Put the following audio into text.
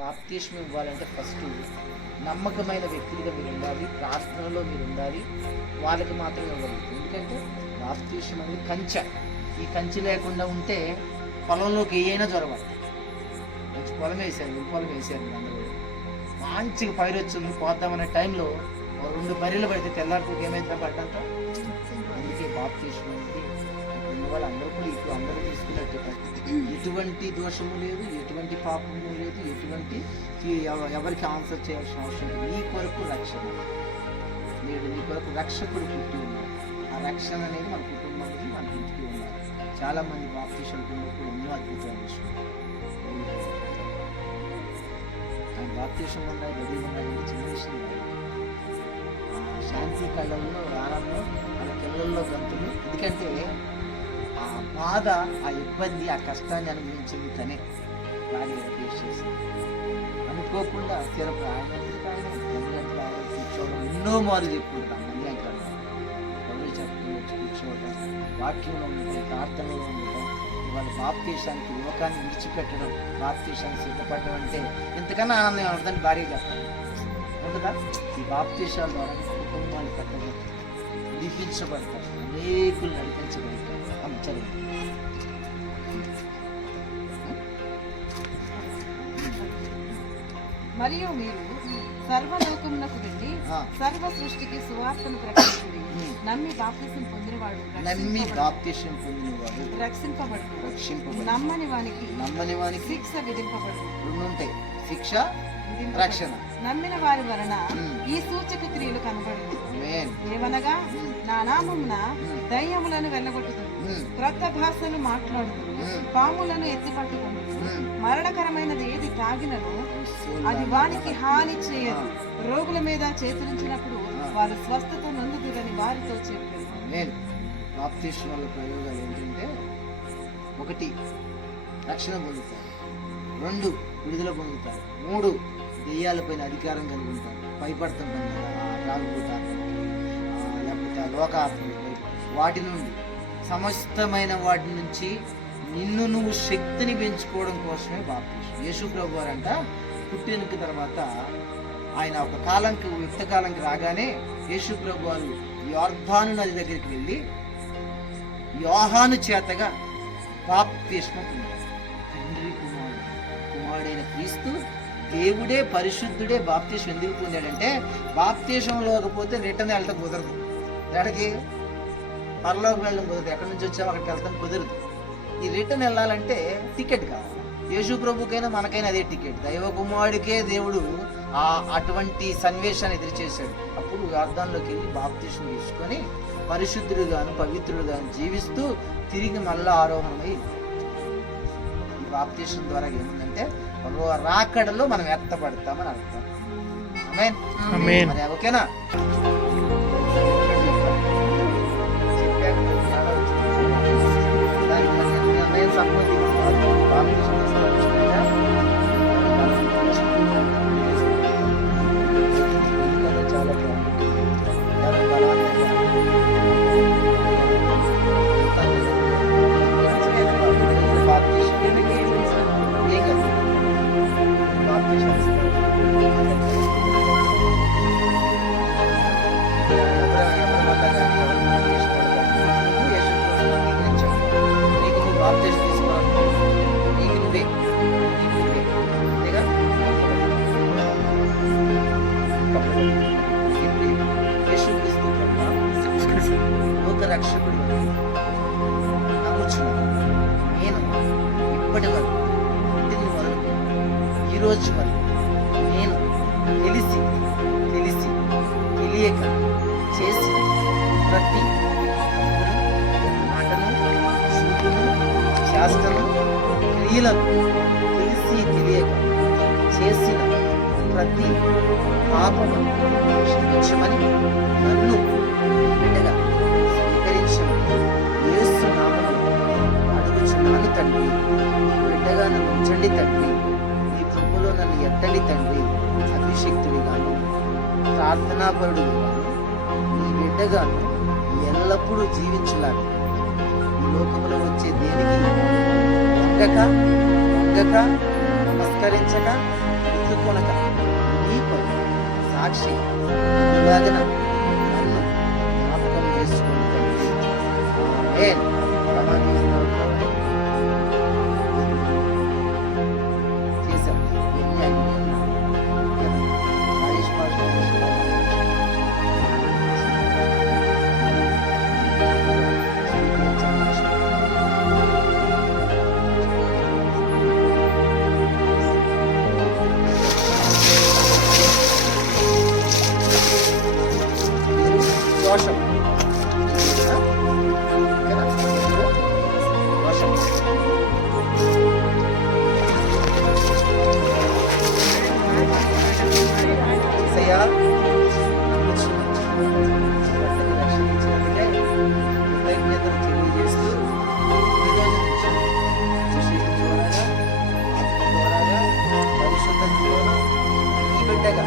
బాప్తిస్మం ఇవ్వాలంటే ఫస్ట్ నమ్మకమైన వ్యక్తులుగా మీరు ఉండాలి, ప్రార్థనలో మీరు ఉండాలి, వాళ్ళకి మాత్రమే ఇవ్వగలుగుతారు. ఎందుకంటే బాప్తిస్మం అనేది కంచె. ఈ కంచె లేకుండా ఉంటే పొలంలోకి ఏమైనా జ్వరవాలి. మంచి పొలం వేసారు, పొలం వేసారు మీరు అందరూ, మంచిగా పైరు వచ్చింది పోద్దామనే టైంలో 2 బర్రెలు పడితే తెల్లారిపోతే ఏమైతే పడ్డాక. అందుకే బాప్తిస్మం అనేది వాళ్ళు అందరూ కూడా ఇప్పుడు అందరూ తీసుకున్నట్టు ఎటువంటి దోషము లేదు, ఎటువంటి పాపము లేదు, ఎటువంటి ఎవరికి ఆన్సర్ చేయాల్సిన అవసరం లేదు. నీ కొరకు రక్షణ, నేడు నీ కొరకు రక్షకుడు పుట్టి ఉన్నాడు. ఆ రక్షణ అనేది మన కుటుంబానికి మన ఇంటికి ఉన్నారు. చాలామంది బాప్తిస్మం పొందినప్పుడు ఎన్నో అద్భుతాలు చూసుకుంటారు. ఆయన బాప్తిస్మం ఉన్నాయి, రెడీ ఉన్నాయి, చిన్న విషయం కాదు. శాంతి కళ్ళల్లో ఆనందం, వాళ్ళ పిల్లల్లో గంతులు. ఎందుకంటే ఆ బాధ, ఆ ఇబ్బంది, ఆ కష్టాన్ని అనుభవించింది తనే భార్య ఫేస్ చేసింది. అనుకోకుండా స్థిరపు ఆయన కూర్చోవడం ఎన్నో మార్లు చెప్పుకుంటాం. ఎవరు చెప్పడం వచ్చి కూర్చోవడం, వాక్యంలో ఉండటం, ప్రార్థనలో ఉండటం, ఇవాళ బాప్తిస్మానికి లోకాన్ని విడిచిపెట్టడం, బాప్తిస్మానికి సిద్ధపడడం అంటే ఇంతకన్నా ఆనందం అర్థం భార్య చెప్పాలి ఉంటుందా? ఈ బాప్తిస్మాల ద్వారా కుటుంబాలు కట్టబడతాయి, నడిపించబడతారు, అనేకులు నడిపించబడతారు. మరియు మీరు సర్వలోకమునకు వెళ్ళి సర్వ సృష్టికి సువార్తను ప్రకటించుడి. నమ్మి బాప్తిసం పొందినవాడు రక్షింపబడు, నమ్మని వానికి శిక్ష విధింపబడు. 2 ఉంటాయి, శిక్ష, రక్షణ. నమ్మిన వారి వలన ఈ సూచక క్రియలు కనబడు. ఏమనగా నా నామమున దయ్యములను వెళ్ళగొట్టుదురు, క్రొత్త భాషలు మాట్లాడుదురు, పాములను ఎత్తిపట్టుకుందురు, మరణకరమైనది ఏది తాగినను అది వానికి హాని చేయదు, రోగుల మీద చేతులుంచినప్పుడు వారు స్వస్థత నొందుదురని వారితో చెప్పారు. బాప్తిస్మాల ప్రయోగాలు ఏంటంటే 1 రక్షణ పొందుతారు, 2 విడుదల పొందుతారు, 3 దెయ్యాలపైన అధికారం కలిగి ఉంటారు, భయపడతాం రాకపోతారు, లేకపోతే లోకాత్మ వాటి నుండి సమస్తమైన వాటి నుంచి నిన్ను నువ్వు శక్తిని పెంచుకోవడం కోసమే బాప్తిస్మం. యేసు ప్రభు వారంట పుట్టిన తర్వాత ఆయన ఒక కాలంకి యుక్తకాలంకి రాగానే యేసు ప్రభు వారు యోర్దాను నది దగ్గరికి వెళ్ళి యోహాను చేతగా బాప్తిస్మం పొందారు. తండ్రి కుమారుడైన క్రీస్తు దేవుడే, పరిశుద్ధుడే బాప్తిస్మం ఎందుకు పొందాడంటే బాప్తిస్మం లేకపోతే రిటర్న్ వెళ్ళటం కుదరదు. ఎక్కడికి? పరలోకి వెళ్ళడం కుదరదు. ఎక్కడి నుంచి వచ్చామో అక్కడికి వెళ్తాం కుదరదు. ఈ రిటర్న్ వెళ్ళాలంటే టికెట్ కావాలి. యేసు ప్రభుకైనా మనకైనా అదే టికెట్. దైవ కుమారుడికే దేవుడు అటువంటి సన్నివేశాన్ని ఎదురుచేశాడు. అప్పుడు యోర్దానులోకి వెళ్ళి బాప్తిస్మం తీసుకొని పరిశుద్ధుడుగాను పవిత్రుడుగాను జీవిస్తూ తిరిగి మళ్ళా ఆరోహణమై ఈ బాప్తిస్మం ద్వారా ఏముందంటే రాకడలో మనం ఎత్తపడతామని అర్థం. ఆమేన్. మరి ఓకేనా? చాలా రక్షకుడు నమ్ముచున్నాను. నేను ఇప్పటి వరకు పుట్టిన మొదలుకు ఈ రోజు వరకు నేను తెలిసి తెలియక చేసిన ప్రతి మాటను, చూపును, శాస్త్రము, క్రియలను తెలిసి తెలియక చేసిన ప్రతి పాపము క్షమించమని నన్ను బిడ్డగా యేసు నామములో అడుగుచున్నాను తండ్రి. నీ బిడ్డగా నన్ను ఉంచండి తండ్రి. నీ కృపలో నన్ను ఎత్తండి తండ్రి. అభిషక్తుడిగాను ప్రార్థనాపరుడుగాను నీ బిడ్డగాను ఎల్లప్పుడూ జీవించులాగా ఈ లోకములో వచ్చే దేనికి వంగక నమస్కరించక ఎత్తుకొనక నీ కొరకు సాక్షి ఇలాగన నన్ను జ్ఞాపకం చేసుకుంటాను. చేశాం ఎన్ని అన్ని రాజేష్ మాస్టర్ దోషం దోషం ఏసయ్యా, రక్షించినందుకే కృతజ్ఞతలు తెలియజేస్తూ ఈ రోజు నుంచి సుశీల ద్వారాగా, ఆత్మ ద్వారాగా, పరిశుద్ధత ద్వారా ఈ బిడ్డగా